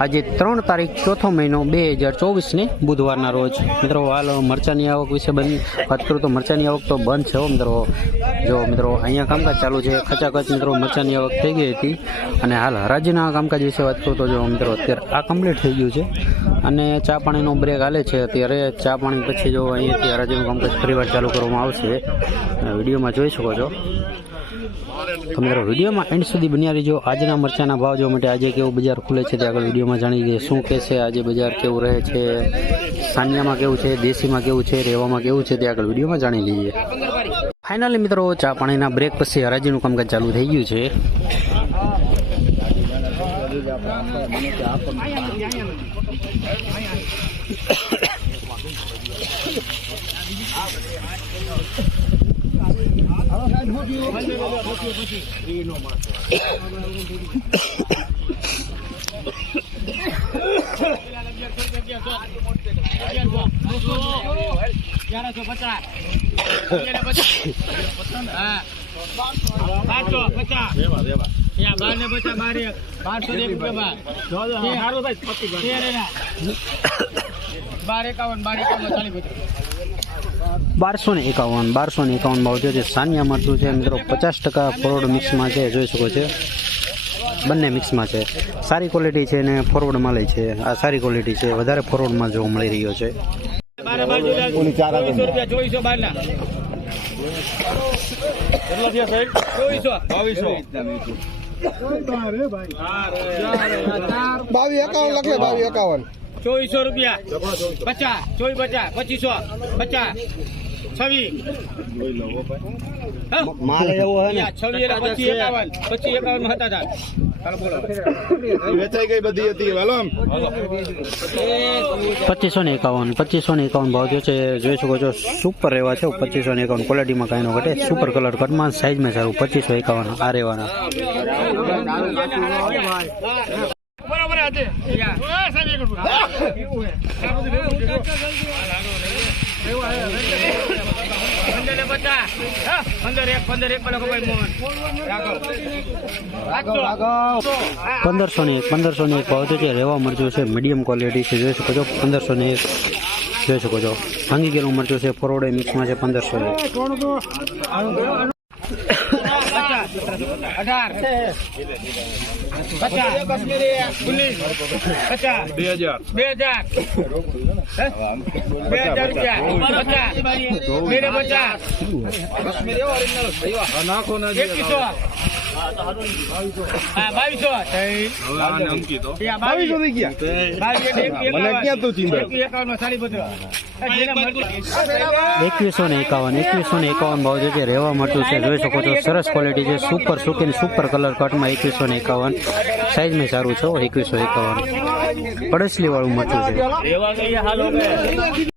આજે ત્રણ તારીખ ચોથો મહિનો બે હજાર ચોવીસને બુધવારના રોજ. મિત્રો, હાલ મરચાની આવક વિશે બંધ વાત કરું તો મરચાની આવક તો બંધ છે હો, મિત્રો. જો, મિત્રો, અહીંયા કામકાજ ચાલુ છે. ખચાખચ, મિત્રો, મરચાની આવક થઈ ગઈ હતી. અને હાલ હરાજીના કામકાજ વિશે વાત કરું તો જો, મિત્રો, અત્યારે આ કમ્પ્લીટ થઈ ગયું છે. અને ચા પાણીનો બ્રેક હાલે છે. અત્યારે ચા પાણી પછી જો અહીંયાથી હરાજીનું કામકાજ ફરીવાર ચાલુ કરવામાં આવશે. વિડીયોમાં જોઈ શકો છો. તો મિત્રો, વિડીયોમાં એન્ડ સુધી બન્યા રહીજો. આજના મરચાના ભાવ જોવા માટે આજે કેવું બજાર ખુલે છે તે આગળ વિડીયોમાં જાણી લઈએ શું કહે છે, આજે બજાર કેવું રહે છે, સાનિયામાં કેવું છે, દેશીમાં કેવું છે, રહેવામાં કેવું છે, તે આગળ વિડીયોમાં જાણી લઈએ. ફાઇનલી મિત્રો, ચા પાણીના બ્રેક પછી હરાજીનું કામકાજ ચાલુ થઈ ગયું છે. બારસો પચાસ. બાર ને પચાસ બાર એક. બારસો એક રૂપિયા બાર. તેર એના. બાર એકાવન બાર એકાવન ચાલી પચાસ. બારસો ને એકાવન બારસો ને એકાવન ભાવ છે. સાનિયા મરચું છે મિત્રો પચાસ ટકા ફોરવર્ડ મિક્સમાં છે જોઈ શકો છો. બંને મિક્સમાં છે. સારી ક્વોલિટી છે ને ફોરવર્ડમાં લે છે. આ સારી ક્વોલિટી છે. વધારે ફોરવર્ડમાં જોવા મળી રહ્યો છે. બાર ચોવીસો બાર ચોવીસો. બાવીસો. બાવી એકાવન લખે બાવી એકાવન. ચોવીસો રૂપિયા. પચાસ ચોવીસ પચાસ પચીસો પચાસ. માલ એવો હે ને. એટલે એકાવન. પચીસ એકાવન હતા તાર વેચાઈ ગઈ બધી હતી વેલમ પચીસો ને એકાવન પચીસો ને એકાવન ભાવ જો છે. જોઈ શકો છો સુપર એવા છે. પચીસો ને એકાવન ક્વોલિટીમાં કાંઈ નો ઘટે. સુપર કલર કટમાં સાઇઝમાં સારું. પચીસો એકાવન આ રહેવાના બરાબર પંદર ને પંદર પંદરસો ને એક, પંદરસો ને એક ભાવ છે, રેવા મરચું છે મીડિયમ ક્વોલિટી છે, જોઈ શકો છો, પંદરસો ને એક, જોઈ શકો છો. ભાંગી ગયેલું મરચું છે ફોરવર્ડ મિક્સમાં છે, પંદરસો પચાસ અઢાર. પચાસ. પચાસ. બે હજાર. બે હજાર. બે હજાર રૂપિયા. પચાસ. ને પચાસ. એકવીસો. એકવીસો એકાવન એકવીસો ને એકાવન ભાવ છે રેવા મરચું છે જોઈ શકો છો સરસ ક્વોલિટી છે સુપર સુકીન સુપર કલર કટમાં એકવીસો ને એકાવન સાઇઝમાં સારું છે એકવીસો એકાવન પડસલી વાળું મરચું છે.